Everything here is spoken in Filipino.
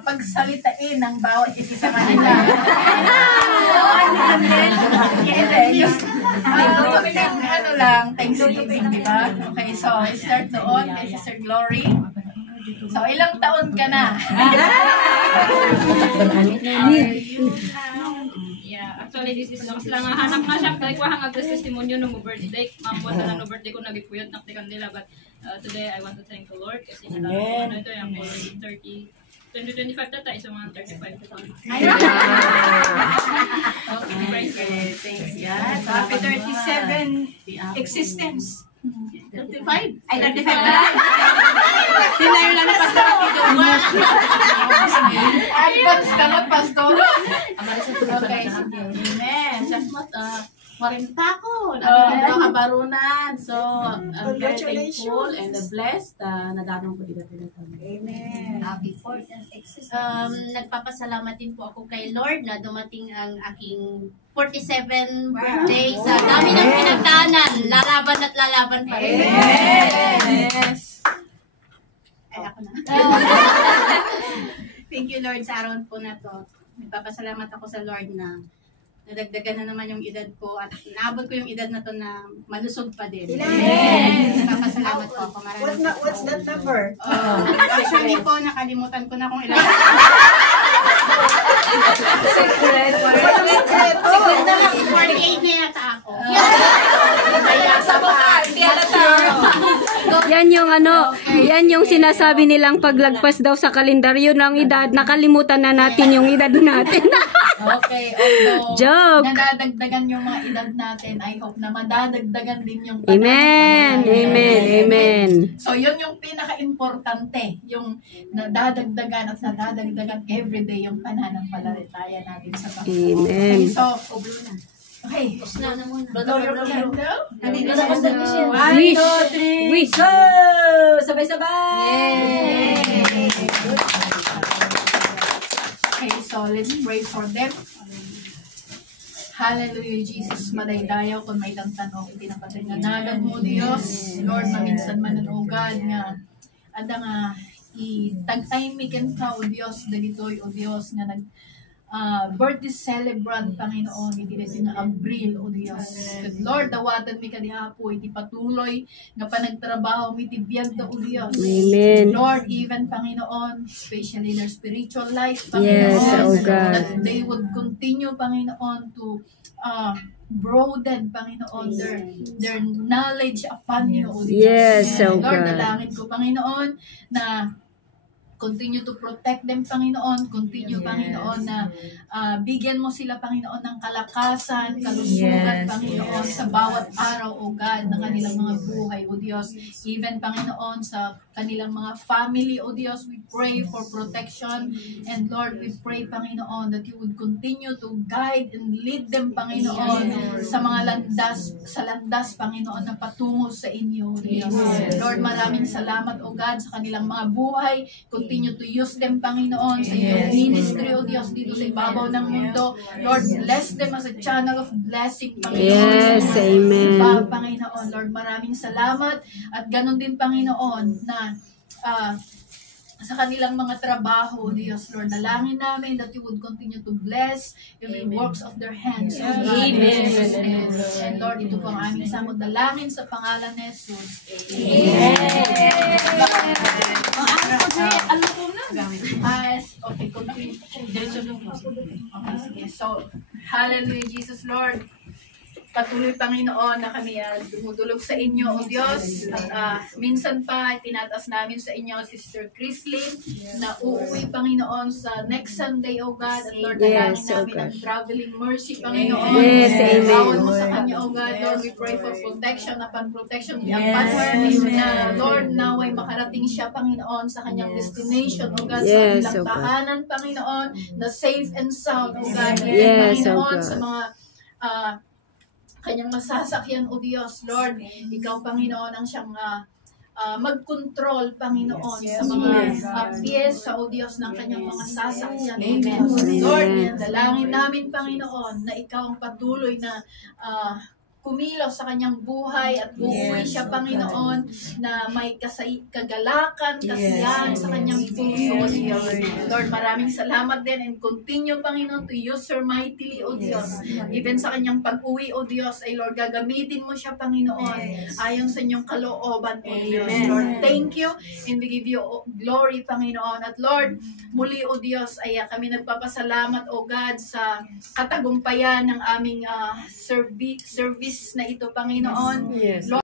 pagsalitain ng bawat isa sa kanila. Ano lang, Thanksgiving, di ba? Okay, so I start doon kay Sister Glory. So, ilang taon ka na? Yeah, actually this is kasi lang hanap na siya kay ko hangag testimonyo no birthday. Mamon na no birthday ko nagipuyot nak kanila but today I want to thank the Lord kasi nila ano ito yung 2025 data is mga 35 to Okay, thanks God. Happy 37 existence. 35? Ay, 35 na. Tinayo na na pastor ako doon. Advance ka na, pastor. Okay, sige. Amen. Sakmat, 40 ko. Nakikita ko kabarunan. So, I'm very thankful and blessed. Nadanong ko dito. Amen. Happy 4th existence. Nagpapasalamat din po ako kay Lord na dumating ang aking 47 birthday. Sa dami ng pinagdaanan, lalaban at lalaban pa rin. Yes. Ay, ako na. Thank you, Lord, sa araw po na to. Nagpapasalamat ako sa Lord na nadagdagan na naman yung edad ko at naabot ko yung edad na to na malusog pa din. Nagpapasalamat po ako. What's that number? Actually po, nakalimutan ko na kung ilan. Secret. Secret na lang. 48 na yata ako. Kaya sa Yan yung yan yung sinasabi nilang paglagpas daw sa kalendaryo ng edad, nakalimutan na natin yung edad natin. Okay, although Joke. nadadagdagan yung mga edad natin, I hope na madadagdagan din yung Amen. Amen. Amen. So, yun yung pinaka-importante, yung nadadagdagan at nadadagdagan everyday yung pananampalataya natin sa Panginoon. Amen. Okay, so, okay. Blow your candle. Wish. Wish. Go! Sabay-sabay! Okay, so let's pray for them. Hallelujah, Jesus. Madaydayaw kung may tanong ipinapataganagan mo, Diyos. Lord, maminsan man o God nga ada nga itag-aimikan ka, o Diyos, dagitoy, o Diyos, nga birthday celebrant, Panginoon, iti na Abril, o Diyos. Lord, dawatan mi kadihapo, iti patuloy, nga panagtrabaho, iti biyag da, o Diyos. Amen. Lord, even, Panginoon, especially their spiritual life, Yes, Panginoon, oh God. that they would continue, Panginoon, to broaden, Panginoon, their knowledge upon you, O Diyos. Yes, oh Lord, God. dalangin ko, Panginoon, na continue to protect them, Panginoon. Continue, Panginoon, na bigyan mo sila, Panginoon, ng kalakasan, kalusugan, Panginoon, sa bawat araw, O God, ng kanilang mga buhay, O Diyos. Even, Panginoon, sa kanilang mga family, O Diyos, we pray for protection. And Lord, we pray, Panginoon, that you would continue to guide and lead them, Panginoon, sa mga landas, Panginoon, na patungo sa inyo, O Diyos. Lord, maraming salamat, O God, sa kanilang mga buhay. Continue to use them, Panginoon, sa iyong ministry, O Diyos, dito sa ibabaw ng mundo. Lord, bless them as a channel of blessing, Panginoon. Yes, amen. Panginoon, Lord, maraming salamat. At ganun din, Panginoon, na sa kanilang mga trabaho, Diyos, Lord, dalangin namin that you would continue to bless every works of their hands. Amen. And Lord, ito po ang aming samot dalangin sa pangalan ni Jesus. Amen. Ano po na? Okay, continue. Okay, sige. So, hallelujah, Jesus, Lord. Patuloy, Panginoon, na kami dumudulog sa inyo, O Diyos. At minsan pa, tinatas namin sa inyo, Sister Chrislyn, na uuwi, Panginoon, sa next Sunday, O God. At Lord, dalangin namin ang traveling mercy, Panginoon. Yes, amen. Bawal mo sa kanya, O God. Lord, we pray for protection upon protection. We upon her, na Lord, naway makarating siya, Panginoon, sa kanyang destination, O God. Yes, sa O kanilang God. tahanan, Panginoon, na safe and sound, O God. Yes, O Panginoon, God. sa mga kanyang masasakyan, O Diyos, Lord. Ikaw, Panginoon, ang siyang mag-control, Panginoon, sa mga piyesa, O Diyos, ng kanyang mga sasakyan, O Diyos. Lord, dalangin namin, Panginoon, na ikaw ang patuloy na kumilos sa kanyang buhay at uuwi siya, Panginoon, na may kagalakan, kasiyahan sa kanyang puso, O Diyos. Lord, maraming salamat din and continue, Panginoon, to use her mightily, O Diyos. Even sa kanyang pag-uwi, O Diyos, ay Lord, gagamitin mo siya, Panginoon, ayon sa inyong kalooban, O Diyos. Lord, thank you and we give you glory, Panginoon. At Lord, muli, O Diyos, ay kami nagpapasalamat, O God, sa katagumpayan ng aming service na ito, Panginoon. Lord,